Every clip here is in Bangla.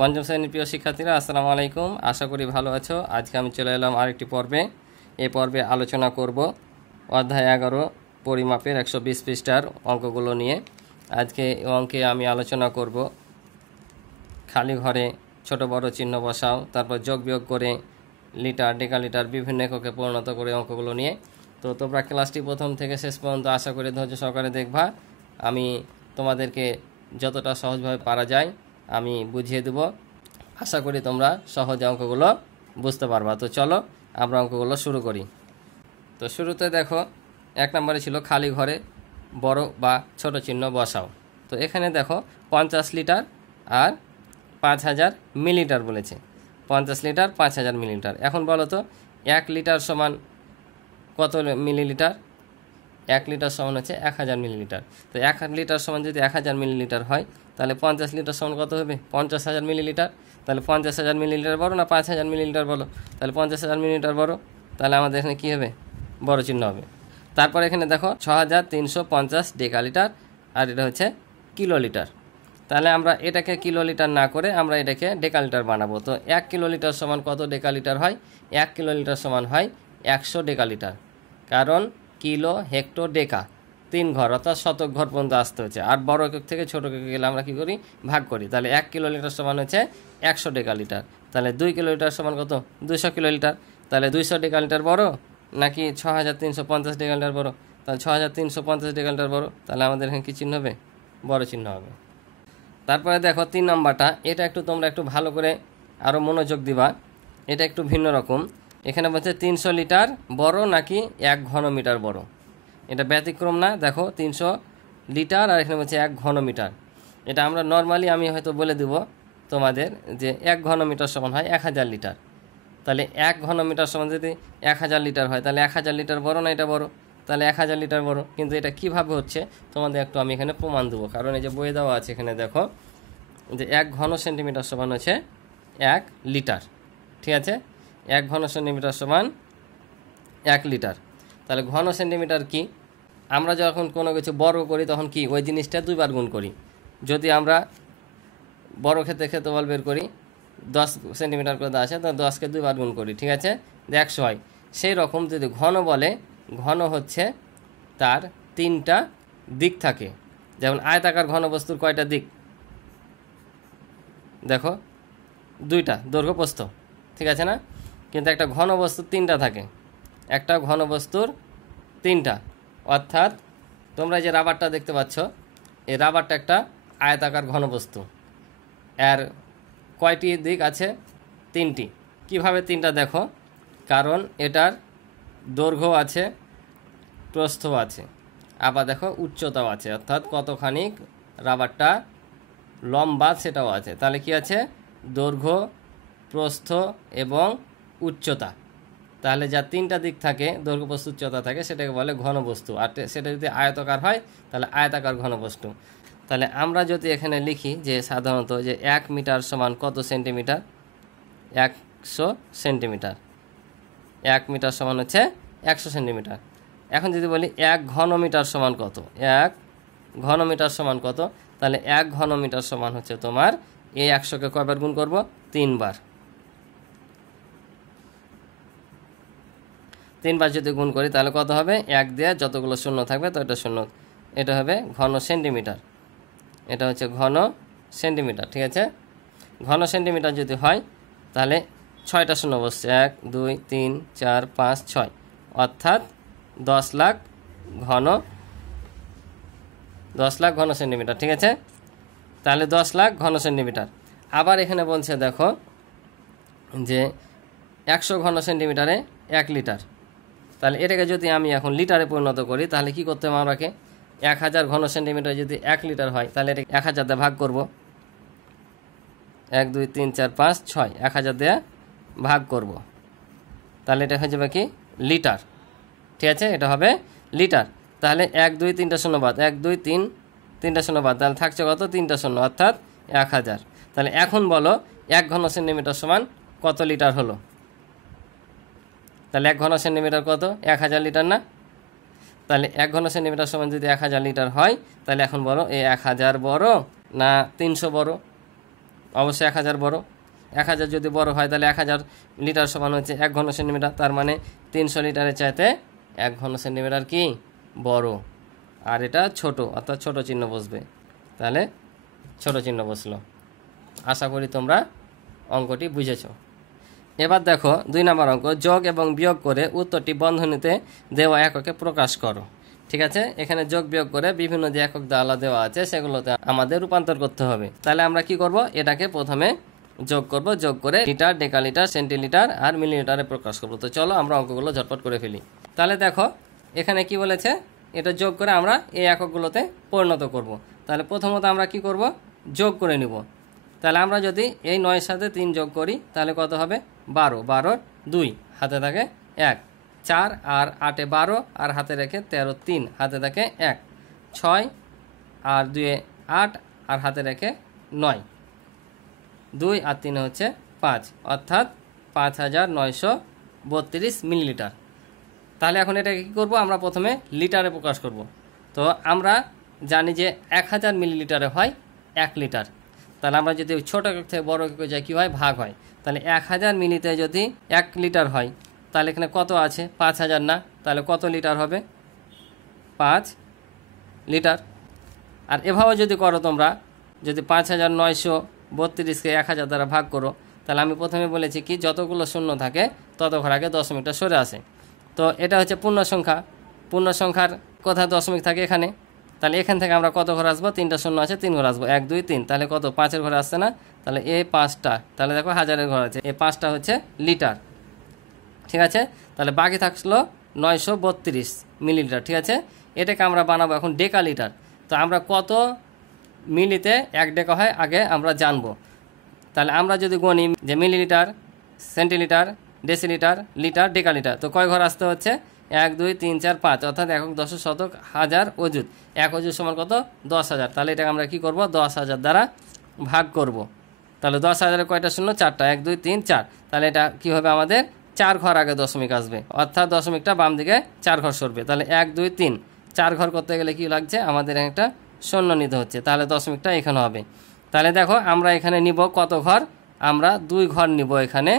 পঞ্চম শ্রেণীর প্রিয় শিক্ষার্থীরা, আসসালামু আলাইকুম। আশা করি ভালো আছো। আজকে আমি চলে এলাম আরেকটি পর্বে। এই পর্বে আলোচনা করব অধ্যায় 11 পরিমাপের 120 পৃষ্ঠার অঙ্কগুলো নিয়ে। আজকে অঙ্কে আমি আলোচনা করব খালি ঘরে ছোট বড় চিহ্ন বসাও, তারপর যোগ বিয়োগ করে লিটার, ডেকালিটার বিভিন্ন এককে পরিণত করে অঙ্কগুলো নিয়ে। তো তোমরা ক্লাসটি প্রথম থেকে শেষ পর্যন্ত আশা করি ধৈর্য সহকারে দেখবা। আমি তোমাদেরকে যতটা সহজভাবে পারা যায় আমি বুঝিয়ে দেব। আশা করি তোমরা সহজে অঙ্কগুলো বুঝতে পারবা। তো চলো আমরা অঙ্কগুলো শুরু করি। তো শুরুতে দেখো, 1 নম্বরে ছিল খালি ঘরে বড় বা ছোট চিহ্ন বসাও। তো এখানে দেখো 50 লিটার আর 5000 মিলিলিটার বলেছে। 50 লিটার 5000 মিলিলিটার। এখন বলো তো 1 লিটার সমান কত মিলিলিটার? 1 লিটার সমান হচ্ছে 1000 মিলিলিটার। তো 1 লিটার সমান যদি 1000 মিলিলিটার হয়, তাহলে 50 লিটার সমান কত হবে? 50000 মিলিলিটার। তাহলে 50000 মিলিলিটার বড় না 5000 মিলিলিটার বড়? তাহলে 50000 মিলিলিটার বড়। তাহলে আমাদের এখানে কী হবে? বড় চিহ্ন হবে। তারপর এখানে দেখো 6350 ডেকালিটার, আর এটা হচ্ছে কিলোলিটার। তাহলে আমরা এটাকে কিলোলিটার না করে আমরা এটাকে ডেকালিটার বানাবো। তো 1 কিলোলিটার সমান কত ডেকালিটার হয়? 1 কিলোলিটার সমান হয় 100 ডেকালিটার। কারণ কিলো, হেক্টো, ডেকা 3 ঘর, অর্থাৎ শতক ঘর পর্যন্ত আসতে হচ্ছে। আর বড় একক থেকে ছোট একক গেলে আমরা কী করি? ভাগ করি। তাহলে 1 কিলোলিটার সমান হচ্ছে 100 ডেকালিটার। তাহলে 2 কিলোলিটার সমান কত? 200 কিলোলিটার। তাহলে 200 ডেকালিটার বড় নাকি 6350 ডেকালিটার বড়? তাহলে 6350 ডেকালিটার বড়। তাহলে আমাদের এখানে কী চিহ্ন হবে? বড় চিহ্ন হবে। তারপরে দেখো 3 নম্বরটা, এটা একটু তোমরা একটু ভালো করে আরও মনোযোগ দিবা। এটা একটু ভিন্ন রকম। এখানে বলছে 300 লিটার বড় নাকি 1 ঘনমিটার বড়। এটা ব্যতিক্রম না। দেখো 300 লিটার আর এখানে বলছে 1 ঘনমিটার। এটা আমরা নর্মালি আমি হয়তো বলে দেব তোমাদের যে 1 ঘনমিটার সমান হয় 1000 লিটার। তাহলে 1 ঘনমিটার সমান যদি 1000 লিটার হয়, তাহলে 1000 লিটার বড় না এটা বড়? তাহলে 1000 লিটার বড়। কিন্তু এটা কিভাবে হচ্ছে তোমাদের একটু আমি এখানে প্রমাণ দেবো। কারণ এই যে বইয়ে দেওয়া আছে এখানে দেখো যে 1 ঘন সেন্টিমিটার সমান হচ্ছে 1 লিটার। ঠিক আছে? 1 ঘন সেন্টিমিটার সমান 1 লিটার। তাহলে ঘন সেন্টিমিটার কি? আমরা যখন কোনো কিছু বর্গ করি তখন কি ওই জিনিসটা 2 বার গুণ করি। যদি আমরা বড় ক্ষেত্রফল বের করি, 10 সেন্টিমিটার করে দেওয়া আছে, তো 10কে 2 বার গুণ করি। ঠিক আছে? 100 হয়। সেই রকম যদি ঘন বলে, ঘন হচ্ছে তার 3টা দিক থাকে। যেমন আয়তাকার ঘনবস্তুর কয়টা দিক? দেখো 2টা, দৈর্ঘ্য প্রস্থ। ঠিক আছে না? কিন্তু একটা ঘনবস্তুর 3টা থাকে। একটা ঘনবস্তুর 3টা, অর্থাৎ তোমরা যে রাবারটা দেখতে পাচ্ছ, এই রাবারটা একটা আয়তাকার ঘনবস্তু। এর কয়টি দিক আছে? 3টি। কিভাবে 3টা? দেখো, কারণ এটার দৈর্ঘ্য আছে, প্রস্থও আছে, আবার দেখো উচ্চতাও আছে, অর্থাৎ কতখানি রাবারটা লম্বা সেটাও আছে। তাহলে কি আছে? দৈর্ঘ্য, প্রস্থ এবং উচ্চতা। তাহলে যা 3টা দিক থাকে, দৈর্ঘ্য, প্রস্থ, উচ্চতা থাকে, সেটাকে বলে ঘনবস্তু। আর সেটা যদি আয়তাকার হয় তাহলে আয়তাকার ঘনবস্তু। তাহলে আমরা যদি এখানে লিখি যে সাধারণত যে 1 মিটার সমান কত সেন্টিমিটার? 100 সেন্টিমিটার। 1 মিটার সমান হচ্ছে 100 সেন্টিমিটার। এখন যদি বলি 1 ঘনমিটার সমান কত? 1 ঘনমিটার সমান কত? তাহলে 1 ঘনমিটার সমান হচ্ছে তোমার এই 100কে কয়বার গুণ করব? 3 বার। 3 বার যদি গুণ করি তাহলে কত হবে? 1 দিয়ে যতগুলো শূন্য থাকবে তো এটা শূন্য। এটা হবে ঘন সেন্টিমিটার। এটা হচ্ছে ঘন সেন্টিমিটার। ঠিক আছে? ঘন সেন্টিমিটার যদি হয় তাহলে 6টা শূন্য বসছে, 1 2 3 4 5 6, অর্থাৎ 10 লাখ ঘন সেন্টিমিটার। ঠিক আছে? তাহলে 10 লাখ ঘন সেন্টিমিটার। আবার এখানে বলছে দেখো যে 100 ঘন সেন্টিমিটারে 1 লিটার। তাহলে এটাকে যদি আমি এখন লিটারে পরিণত করি তাহলে কি করতে হবে? আমাকে 1000 ঘন সেন্টিমিটার যদি 1 লিটার হয় তাহলে এটা 1000 দিয়ে ভাগ করব। 1 2 3 4 5 6, 1000 দিয়ে ভাগ করব। তাহলে এটা হয়ে যাবে কি? লিটার। ঠিক আছে? এটা হবে লিটার। তাহলে 1 2 3টা শূন্য বাদ, 1 2 3 3টা শূন্য বাদ, তাহলে থাকছে কত? 3টা শূন্য, অর্থাৎ 1000। তাহলে এখন বলো 1 ঘন সেন্টিমিটার সমান কত লিটার হলো? তাহলে 1 ঘন সেন্টিমিটার কত? 1000 লিটার না? তাহলে 1 ঘন সেন্টিমিটার সমান যদি 1000 লিটার হয় তাহলে এখন বলো এই 1000 বড় না 300 বড়? অবশ্যই 1000 বড়। 1000 যদি বড় হয় তাহলে 1000 লিটার সমান হচ্ছে 1 ঘন সেন্টিমিটার, তার মানে 300 লিটারের চাইতে 1 ঘন সেন্টিমিটার কি বড়। আর এটা ছোট, অর্থাৎ ছোট চিহ্ন বসবে, তাহলে ছোট চিহ্ন বসলো। আশা করি তোমরা অঙ্কটি বুঝেছো। এবার দেখো 2 নম্বর অঙ্ক, যোগ এবং বিয়োগ করে উত্তরটি বন্ধনীতে দেওয়া এককে প্রকাশ করো। ঠিক আছে, এখানে যোগ বিয়োগ করে বিভিন্ন যে একক দ্বারা দেওয়া আছে সেগুলোতে আমাদের রূপান্তর করতে হবে। তাহলে আমরা কি করব, এটাকে প্রথমে যোগ করব, যোগ করে লিটার, ডেকালিটার, সেন্টিলিটার আর মিলিলিটারে প্রকাশ করব। তো চলো আমরা অঙ্কগুলো ঝটপট করে ফেলি। তাহলে দেখো এখানে কি বলেছে, এটা যোগ করে আমরা এই এককগুলোতে পরিণত করব। তাহলে প্রথমত আমরা কি করব, যোগ করে নিব। তাহলে আমরা যদি এই 9 সাথে 3 যোগ করি তাহলে কত হবে, 12, 12 2 হাতে থাকে 1, 4 আর 8 12 আর হাতে রেখে 13 3 হাতে থাকে 1, 6 আর 2 8 আর হাতে রেখে 9, 2 আর 3 হচ্ছে 5, অর্থাৎ 5932 মিলিলিটার। তাহলে এখন এটাকে কী করবো, আমরা প্রথমে লিটারে প্রকাশ করব। তো আমরা জানি যে 1000 মিলিলিটারে হয় 1 লিটার। তাহলে আমরা যদি ছোট একক থেকে বড় একক যাই কী হয়, ভাগ হয়। তাহলে 1000 মিলিতে যদি 1 লিটার হয় তাহলে এখানে কত আছে, 5000 না, তাহলে কত লিটার হবে, 5 লিটার। আর এভাবে যদি করো তোমরা, যদি 5932কে 1000 দ্বারা ভাগ করো, তাহলে আমি প্রথমে বলেছি কি যতগুলো শূন্য থাকে তত ঘর আগে দশমিকটা সরে আসে। তো এটা হচ্ছে পূর্ণ সংখ্যা, পূর্ণ সংখ্যার কোথায় দশমিক থাকে এখানে, তাহলে এখান থেকে আমরা কত ঘর আসবো, 3টা শূন্য আছে 3 ঘর আসবো, 1 2 3, তাহলে কত 5-এর ঘরে আসছে না, তাহলে এই 5টা, তাহলে দেখো 1000-এর ঘর আছে, এই 5টা হচ্ছে লিটার। ঠিক আছে, তাহলে বাকি থাকলো 932 মিলিলিটার। ঠিক আছে, এটাকে আমরা বানাবো এখন ডেকা লিটার। তো আমরা কত মিলিতে 1 ডেকা হয় আগে আমরা জানবো। তাহলে আমরা যদি গণি যে millilitre, centilitre, decilitre, litre, decalitre, তো কয় ঘর আসতে হচ্ছে, 1 2 3 4 5, অর্থাৎ একক, দশক, শতক, হাজার, অযুত। 1 অযুত সমান কত, 10,000। তাহলে এটাকে আমরা কি করব, 10,000 দ্বারা ভাগ করব। তাহলে 10,000-এর কয়টা শূন্য, 4টা, 1 2 3 4। তাহলে এটা কি হবে, আমাদের 4 ঘর আগে দশমিক আসবে, অর্থাৎ দশমিকটা বাম দিকে 4 ঘর সরবে। তাহলে 1 2 3 4 ঘর করতে গেলে কি লাগছে, আমাদের একটা শূন্য নিতে হচ্ছে, তাহলে দশমিকটা এখানে হবে। তাহলে দেখো আমরা এখানে নিব কত ঘর, আমরা 2 ঘর নিব এখানে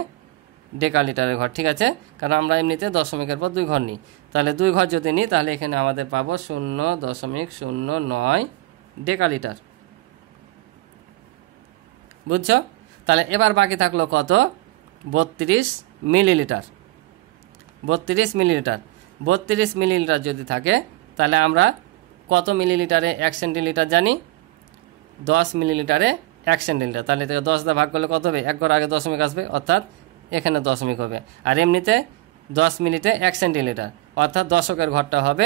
ডেকালিটারের ঘর। ঠিক আছে, কারণ আমরা এমনিতে দশমিকের পর 2 ঘর নিই। তাহলে 2 ঘর যদি নিই তাহলে এখানে আমাদের পাবো 0.09 ডেকালিটার। বুঝছো? তাহলে এবার বাকি থাকলো কত, 32 মিলিলিটার। 32 মিলিলিটার, 32 মিলিলিটার যদি থাকে তাহলে আমরা কত মিলিলিটারে 1 সেন্টিলিটার জানি, 10 মিলিলিটারে 1 সেন্টিলিটার। তাহলে থেকে 10 দিয়ে ভাগ করলে কত হবে, 1 ঘর আগে দশমিক আসবে, অর্থাৎ এখানে দশমিক হবে। আর এমনিতে 10 মিনিটে 1 সেন্টিলিটার, অর্থাৎ দশকের ঘরটা হবে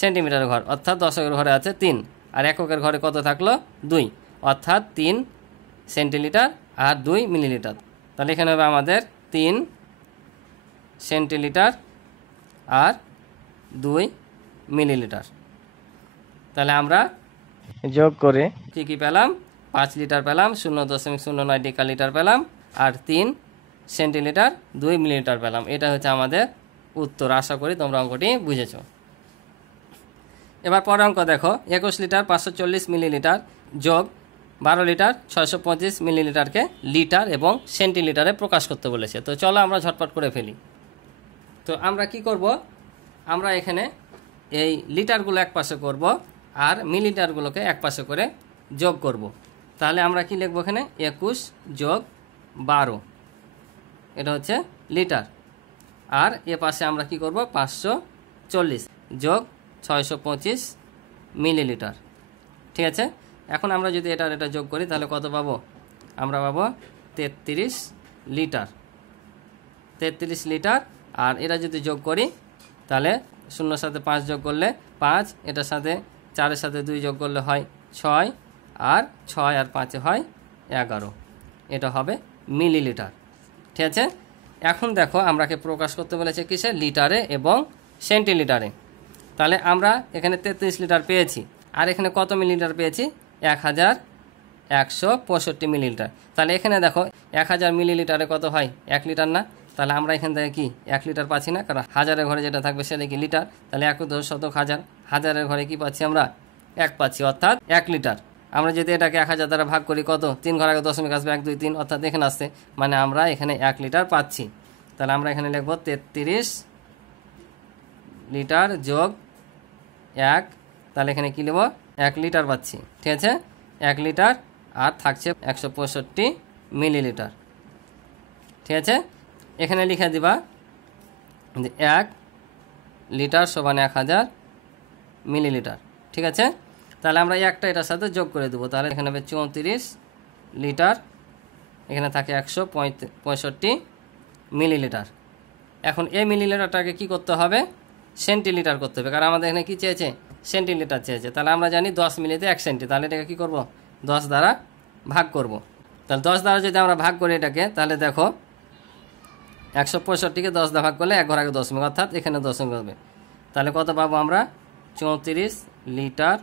সেন্টিমিটারের ঘর, অর্থাৎ দশকের ঘরে আছে 3, আর এককের ঘরে কত থাকলো 2, অর্থাৎ 3 সেন্টিলিটার আর 2 মিলিলিটার। তাহলে এখানে হবে আমাদের 3 সেন্টিলিটার আর 2 মিলিলিটার। তাহলে আমরা যোগ করে কি কি পেলাম, 5 লিটার পেলাম, 0.09 ডেকালিটার পেলাম, আর 3 সেন্টিলিটার 2 মিলিলিটার পেলাম। এটা হচ্ছে আমাদের উত্তর। আশা করি তোমরা অঙ্কটি বুঝেছো। এবার পরের অঙ্ক দেখো, 21 লিটার 540 মিলিলিটার যোগ 12 লিটার 625 মিলিলিটারকে লিটার এবং সেন্টিলিটারে প্রকাশ করতে বলেছে। তো চলো আমরা ঝটপট করে ফেলি। তো আমরা কি করব, আমরা এখানে এই লিটারগুলো এক পাশে করব আর মিলিলিটারগুলোকে এক পাশে করে যোগ করব। তাহলে আমরা কি লিখব, এখানে 21 যোগ 12, এটা হচ্ছে লিটার। আর এ পাশে আমরা কি করব, 540 যোগ 625 মিলিলিটার। ঠিক আছে, এখন আমরা যদি এটা যোগ করি তাহলে কত পাবো, আমরা পাবো 33 লিটার। 33 লিটার। আর এটা যদি যোগ করি তাহলে 0-র সাথে 5 যোগ করলে 5, এটার সাথে 4-এর সাথে 2 যোগ করলে হয় 6, আর 6 আর 5 হয় 11, এটা হবে মিলিলিটার। ঠিক আছে, এখন দেখো আমরাকে প্রকাশ করতে বলেছে কিসে, লিটারে এবং সেন্টিলিটারে। তাহলে আমরা এখানে 33 লিটার পেয়েছি, আর এখানে কত মিলিলিটার পেয়েছি, 1165 মিলিলিটার। তাহলে এখানে দেখো 1000 মিলিলিটারে কত হয়, 1 লিটার না। তাহলে আমরা এখান থেকে কি 1 লিটার পাচ্ছি না, কারণ হাজারের ঘরে যেটা থাকবে সেটা কি লিটার। তাহলে 1 10 শতক হাজার, হাজারের ঘরে কি পাচ্ছি আমরা 1 পাচ্ছি, অর্থাৎ 1 লিটার। আমরা যদি এটাকে 1000 দ্বারা ভাগ করি কত, 3 ঘর আগে দশমিক আসবে 1 2 3, অর্থাৎ এখানে আসছে, মানে আমরা এখানে 1 লিটার পাচ্ছি। তাহলে আমরা এখানে লিখব 33 লিটার যোগ 1, তাহলে এখানে কী লিখব, 1 লিটার পাচ্ছি। ঠিক আছে, 1 লিটার আর থাকছে 165 মিলিলিটার। ঠিক আছে, এখানে লিখে দিবা যে 1 লিটার সমান 1000 মিলিলিটার। ঠিক আছে, তাহলে আমরা একটা এটার সাথে যোগ করে দেবো, তাহলে এখানে হবে 34 লিটার, এখানে থাকে 165 মিলিলিটার। এখন এই মিলিলিটারটাকে কি করতে হবে, সেন্টিলিটার করতে হবে, কারণ আমাদের এখানে কি চেয়েছে, সেন্টিলিটার চেয়েছে। তাহলে আমরা জানি 10 মিলিতে 1 সেন্টি, তাহলে এটাকে কী করব, 10 দ্বারা ভাগ করব। তাহলে 10 দ্বারা যদি আমরা ভাগ করি এটাকে, তাহলে দেখো 165কে 10 দ্বারা ভাগ করলে 1 ঘর আগে দশমিক, অর্থাৎ এখানে দশমিক হবে। তাহলে কত পাবো আমরা, 34 লিটার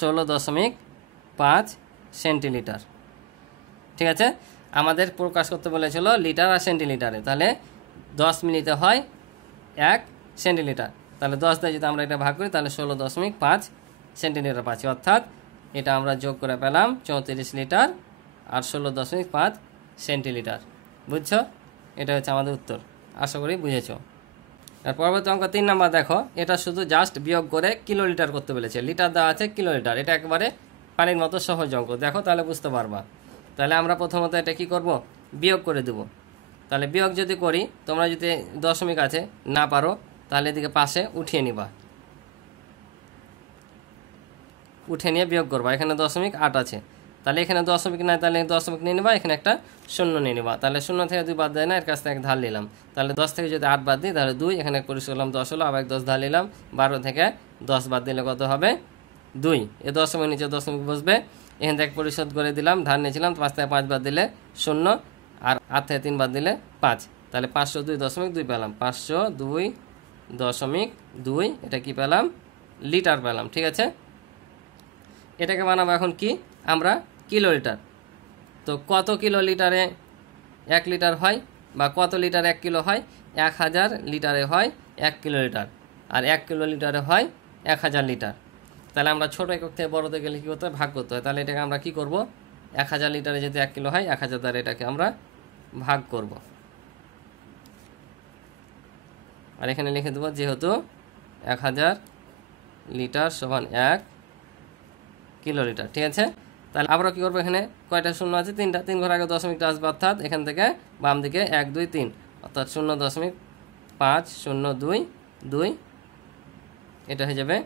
16.5 সেন্টিলিটার। ঠিক আছে, আমাদের প্রকাশ করতে বলেছিল লিটার আর সেন্টিলিটারে, তাহলে 10 মিলিতে হয় 1 সেন্টিলিটার, তাহলে 10 দিয়ে যদি আমরা এটা ভাগ করি তাহলে 16.5 সেন্টিলিটার পাচ্ছি, অর্থাৎ এটা আমরা যোগ করে পেলাম 34 লিটার আর 16.5 সেন্টিলিটার। বুঝছো, এটা হচ্ছে আমাদের উত্তর, আশা করি বুঝেছো। আর পরবর্তী অঙ্ক 3 নাম্বার দেখো, এটা শুধু জাস্ট বিয়োগ করে কিলোলিটার করতে বলেছে, লিটার দেওয়া আছে কিলোলিটার, এটা একবারে পানির মতো সহজ অঙ্ক, দেখো তাহলে বুঝতে পারবা। তাহলে আমরা প্রথমত এটা কি করব, বিয়োগ করে দেব। তাহলে বিয়োগ যদি করি, তোমরা যদি দশমিক আছে না পারো তাহলে এদিকে পাশে উঠিয়ে নিবা, উঠে নিয়ে বিয়োগ করবা। এখানে 0.8 আছে, তাহলে এখানে দশমিক নাই, তাহলে দশমিক নিয়ে নিবা, এখানে একটা শূন্য নিয়ে নিবা, তাহলে 0 থেকে 2 বাদ দেয় না, এর কাছ থেকে 1 ধার নিলাম, তাহলে 10 থেকে যদি 8 বাদ দিই তাহলে 2, এখানে পরিষ্কার করলাম 10 হলো, আবার 10 ধার নিলাম, 12 থেকে 10 বাদ দিলে কত হবে 2, এই দশমিক নিচে দশমিক বসবে, এখান থেকে পরিশোধ করে দিলাম, ধার নিয়েছিলাম, 5 থেকে 5 বাদ দিলে 0, আর 8 থেকে 3 বাদ দিলে 5, তাহলে 502.2 পেলাম, 502.2, এটা কি পেলাম, লিটার পেলাম। ঠিক আছে, এটাকে বানাবো এখন কি আমরা, কিলোলিটার। তো কত কিলোলিটারে 1 লিটার হয়, বা কত লিটার 1 কিলো হয়, 1000 লিটারে হয় 1 কিলোলিটার, আর 1 কিলোলিটারে হয় 1000 লিটার। তাহলে আমরা ছোট একক থেকে বড়তে গেলে কী করতে হয়, ভাগ করতে হয়। তাহলে এটাকে আমরা কি করব, 1000 লিটারে যদি 1 কিলো হয়, 1000 দ্বারা এটাকে আমরা ভাগ করব, আর এখানে লিখে দেবো যেহেতু 1000 লিটার সমান 1 কিলোলিটার। ঠিক আছে, তাহলে আমরা কী করবো, এখানে কয়টা শূন্য আছে, 3টা, 3 ঘর আগে দশমিকটা আসবে, অর্থাৎ এখান থেকে বাম দিকে 1 2 3, অর্থাৎ 0.5022, এটা হয়ে যাবে,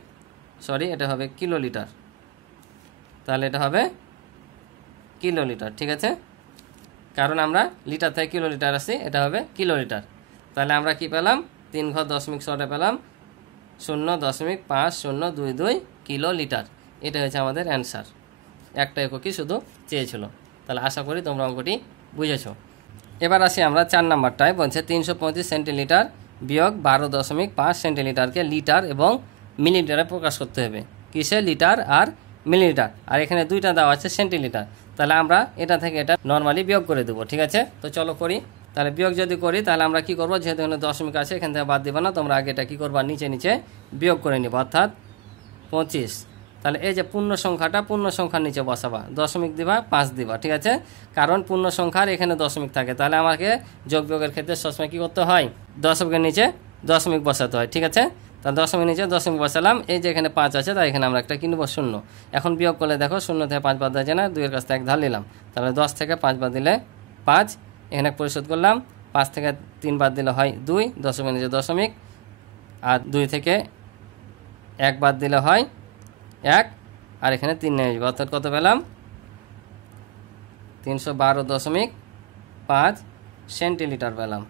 সরি এটা হবে কিলোলিটার, তাহলে এটা হবে কিলোলিটার। ঠিক আছে, কারণ আমরা লিটার থেকে কিলোলিটার আসছি, এটা হবে কিলোলিটার। তাহলে আমরা কি পেলাম, 3 ঘর দশমিক শর্টে পেলাম 0.5022 কিলোলিটার। এটা হচ্ছে আমাদের অ্যান্সার, একটা এককই শুধু চেয়েছিল। তাহলে আশা করি তোমরা অঙ্কটি বুঝেছো। এবার আসি আমরা 4 নাম্বারটায়, বলছে 335 সেন্টিলিটার বিয়োগ 12.5 সেন্টিলিটারকে লিটার এবং মিলিলিটারে প্রকাশ করতে হবে। কিসে, লিটার আর মিলিলিটার, আর এখানে দুইটা দেওয়া আছে সেন্টিলিটার। তাহলে আমরা এটা থেকে এটা নর্মালি বিয়োগ করে দেবো। ঠিক আছে, তো চলো করি। তাহলে বিয়োগ যদি করি তাহলে আমরা কি করব, যেহেতু এখানে দশমিক আছে এখান থেকে বাদ দেবো না, তোমরা আগে এটা কী করবা, নিচে নিচে বিয়োগ করে নিব, অর্থাৎ 25। তাহলে এই যে পূর্ণ সংখ্যাটা পূর্ণ সংখ্যার নিচে বসাবা, দশমিক দিবা 5 দিবা। ঠিক আছে, কারণ পূর্ণ সংখ্যার এখানে দশমিক থাকে, তাহলে আমাকে যোগ বিয়োগের ক্ষেত্রে সবসময় কী করতে হয়, দশমিকের নিচে দশমিক বসাতে হয়। ঠিক আছে, তাহলে দশমিক নিচে দশমিক বসালাম, এই যে এখানে 5 আছে তাই এখানে আমরা একটা কিনব 0। এখন বিয়োগ করলে দেখো 0 থেকে 5 বাদ দেওয়া যায় না, 2 এর কাছ থেকে 1 ধার নিলাম, তাহলে 10 থেকে 5 বাদ দিলে 5, এখানে পরিশোধ করলাম, 5 থেকে 3 বাদ দিলে হয় 2, দশমিক নিচে দশমিক, আর 2 থেকে 1 বাদ দিলে হয় 1, আর এখানে 3 নিয়ে আসবে, অর্থাৎ কত পেলাম, 312.5 সেন্টিলিটার পেলাম।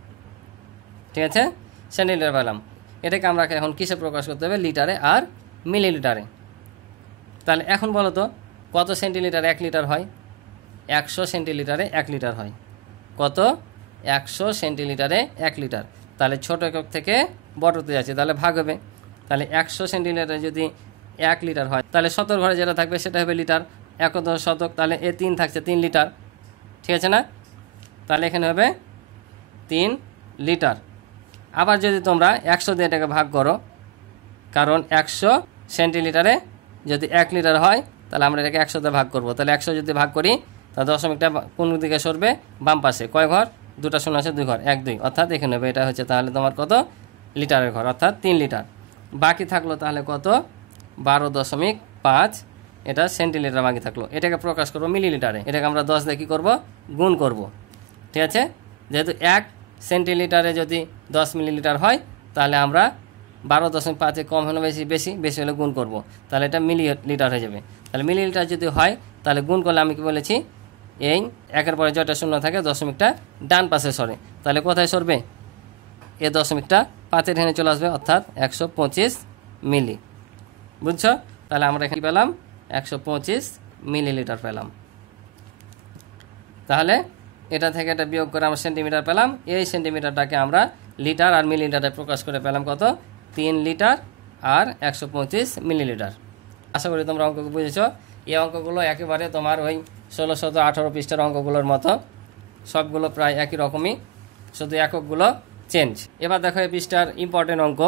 ঠিক আছে, সেন্টিলিটার পেলাম। এটাকে আমরা এখন কিসে প্রকাশ করতে হবে, লিটারে আর মিলিলিটারে। তাহলে এখন বলো তো কত সেন্টিলিটার 1 লিটার হয়, 100 সেন্টিলিটারে 1 লিটার হয়। কত, 100 সেন্টিলিটারে 1 লিটার। তাহলে ছোট একক থেকে বড়তে যাচ্ছে, তাহলে ভাগ হবে। তাহলে 100 সেন্টিলিটারে যদি 1 লিটার হয়, তাহলে 70 ঘরে যেটা থাকবে সেটা হবে লিটার, 1 শতক, তাহলে এ 3 থাকছে 3 লিটার। ঠিক আছে না, তাহলে এখানে হবে 3 লিটার। আবার যদি তোমরা 100 দিয়ে এটাকে ভাগ করো, কারণ 100 সেন্টিলিটারে যদি 1 লিটার হয় তাহলে আমরা এটাকে 100 দিয়ে ভাগ করব। তাহলে 100 যদি ভাগ করি তাহলে দশমিকটা কোন দিকে সরবে, বাম পাশে। কয় ঘর, দুটা শূন্য আছে, 2 ঘর, 1 2, অর্থাৎ এখানে হবে এটা হচ্ছে তাহলে তোমার কত লিটারের ঘর, অর্থাৎ 3 লিটার। বাকি থাকলো তাহলে কত, 12.5, এটা সেন্টিলিটার বাকি থাকলো। এটাকে প্রকাশ করবো মিলিলিটারে। এটাকে আমরা 10 দিয়ে কী করবো, গুণ করব। ঠিক আছে, যেহেতু 1 সেন্টিলিটারে যদি 10 মিলিলিটার হয় তাহলে আমরা 12.5 কম হলে বেশি হলে গুণ করব, তাহলে এটা মিলিলিটার হয়ে যাবে। তাহলে মিলিলিটার যদি হয় তাহলে গুণ করলে আমি কি বলেছি, এই 1-এর পরে যটা শূন্য থাকে দশমিকটা ডান পাশে সরে, তাহলে কোথায় সরবে, এ দশমিকটা 5-এর এখানে চলে আসবে, অর্থাৎ 125 মিলি। বুঝছো, তাহলে আমরা এখানে পেলাম 125 মিলিলিটার পেলাম। তাহলে এটা থেকে এটা বিয়োগ করে আমরা সেন্টিমিটার পেলাম। এই সেন্টিমিটারটাকে আমরা লিটার আর মিলিলিটারে প্রকাশ করে পেলাম কত, 3 লিটার আর 125 মিলিলিটার। আশা করি তোমরা অঙ্ক বুঝেছ। এই অঙ্কগুলো একেবারে তোমার ওই 1618 পৃষ্ঠার অঙ্কগুলোর মতো, সবগুলো প্রায় একই রকমই, শুধু এককগুলো চেঞ্জ। এবার দেখো এই পৃষ্ঠার ইম্পর্টেন্ট অঙ্ক।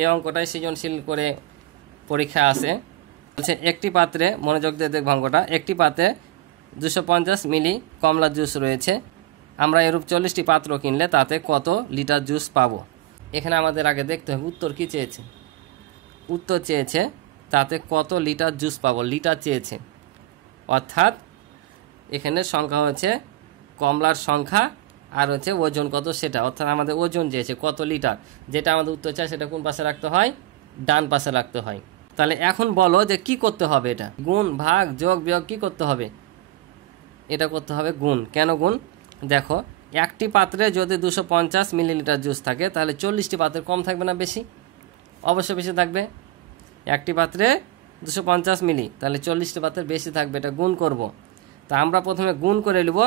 এই অঙ্কটাই সৃজনশীল করে পরীক্ষা আসে। বলছে একটি পাত্রে, মনোযোগ দিয়ে দেখব অঙ্কটা, একটি পাত্রে 250 মিলি কমলা জুস রয়েছে। আমরা এরূপ 40টি পাত্র কিনলে তাতে কত লিটার জুস পাবো। এখানে আমাদের আগে দেখতে হবে উত্তর কি চেয়েছে। উত্তর চেয়েছে তাতে কত লিটার জুস পাবো, লিটার চেয়েছে, অর্থাৎ এখানে সংখ্যা হচ্ছে কমলার সংখ্যা আর হচ্ছে ওজন কত সেটা, অর্থাৎ আমাদের ওজন চেয়েছে কত লিটার। যেটা আমাদের উত্তর চাই সেটা কোন পাশে রাখতে হয়, ডান পাশে রাখতে হয়। তাহলে এখন বলো যে কি করতে হবে, এটা গুণ ভাগ যোগ বিয়োগ কি করতে হবে, এটা করতে হবে গুণ। কেন গুণ, দেখো একটি পাত্রে যদি 250 মিলিলিটার জুস থাকে তাহলে 40টি পাত্রে কম থাকবে না বেশি, অবশ্যই বেশি থাকবে। একটি পাত্রে 250 মিলি, তাহলে 40টি পাত্রে বেশি থাকবে, এটা গুণ করব। তা আমরা প্রথমে গুণ করে নেব,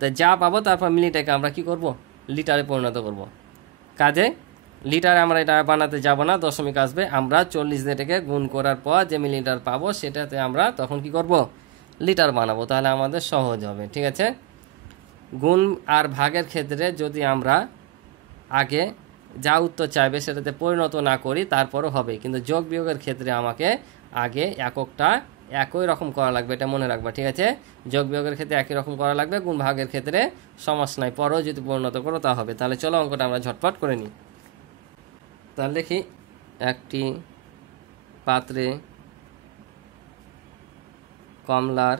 তা যা পাবো তারপর মিলিটাকে আমরা কি করব, লিটারে পরিণত করব। কাজে লিটারে আমরা এটা বানাতে যাব না, দশমিক আসবে, আমরা 40 দিয়েটাকে গুণ করার পর যে মিলিলিটার পাবো সেটাতে আমরা তখন কি করব, লিটার বানাবো, তাহলে আমাদের সহজ হবে। ঠিক আছে, গুণ আর ভাগের ক্ষেত্রে যদি আমরা আগে যা উত্তর চাইবে সেটাতে পরিণত না করি তারপরও হবে, কিন্তু যোগ বিয়োগের ক্ষেত্রে আমাকে আগে এককটা একই রকম করা লাগবে, এটা মনে রাখবা। ঠিক আছে, যোগ বিয়োগের ক্ষেত্রে একই রকম করা লাগবে, গুণ ভাগের ক্ষেত্রে সমস্যা নাই, পরেও যদি পরিণত করো তা হবে। তাহলে চলো অঙ্কটা আমরা ঝটপট করে নিই। তাহলে দেখি, একটি পাত্রে কমলার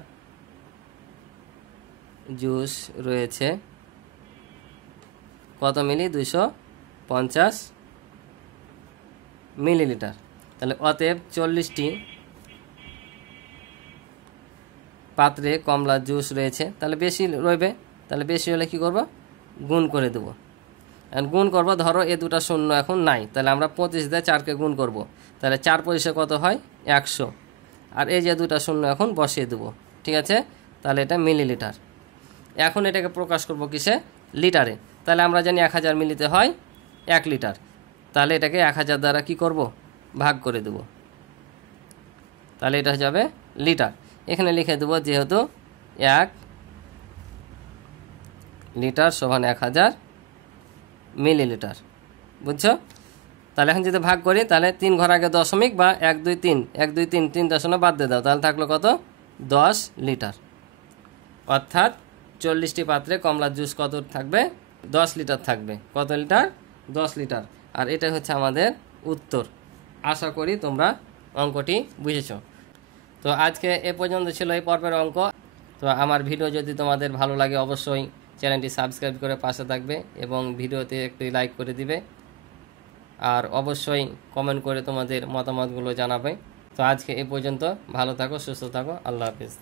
জুস রয়েছে কত মিলি, 250 মিলিলিটার। তাহলে অতএব 40টি পাত্রে কমলার জুস রয়েছে, তাহলে বেশি রইবে, তাহলে বেশি হলে কি করব, গুণ করে দেবো। গুণ করব, ধরো এ দুটা শূন্য এখন নাই, তাহলে আমরা 25 দিয়ে 4কে গুণ করব, তাহলে 4 পয়সা কত হয়, 100, আর এই যে দুটা শূন্য এখন বসিয়ে দেবো। ঠিক আছে, তাহলে এটা মিলিলিটার। এখন এটাকে প্রকাশ করব কিসে, লিটারে। তাহলে আমরা জানি 1000 মিলিতে হয় 1 লিটার, তাহলে এটাকে 1000 দ্বারা কি করব, ভাগ করে দেব, তাহলে এটা যাবে লিটার। এখানে লিখে দেবো যেহেতু 1 লিটার সমান 1000 মিলিলিটার। বুঝছো, তাহলে এখন যদি ভাগ করি তাহলে 3 ঘর আগে দশমিক বা 1 2 3 1 2 3 3 দশমিক বাদ দিয়ে দাও, তাহলে থাকলো কত, 10 লিটার। অর্থাৎ 40টি পাত্রে কমলার জুস কত থাকবে, 10 লিটার থাকবে। কত লিটার, 10 লিটার। আর এটা হচ্ছে আমাদের উত্তর। আশা করি তোমরা অঙ্কটি বুঝেছ। তো আজকে এ পর্যন্ত ছিল এই পর্বের অঙ্ক। তো আমার ভিডিও যদি তোমাদের ভালো লাগে অবশ্যই চ্যানেলটি সাবস্ক্রাইব করে পাশে থাকবে এবং ভিডিওতে একটু লাইক করে দিবে, আর অবশ্যই কমেন্ট করে তোমাদের মতামতগুলো জানাবে। তো আজকে এ পর্যন্ত, ভালো থাকো, সুস্থ থাকো, আল্লাহ হাফিজ।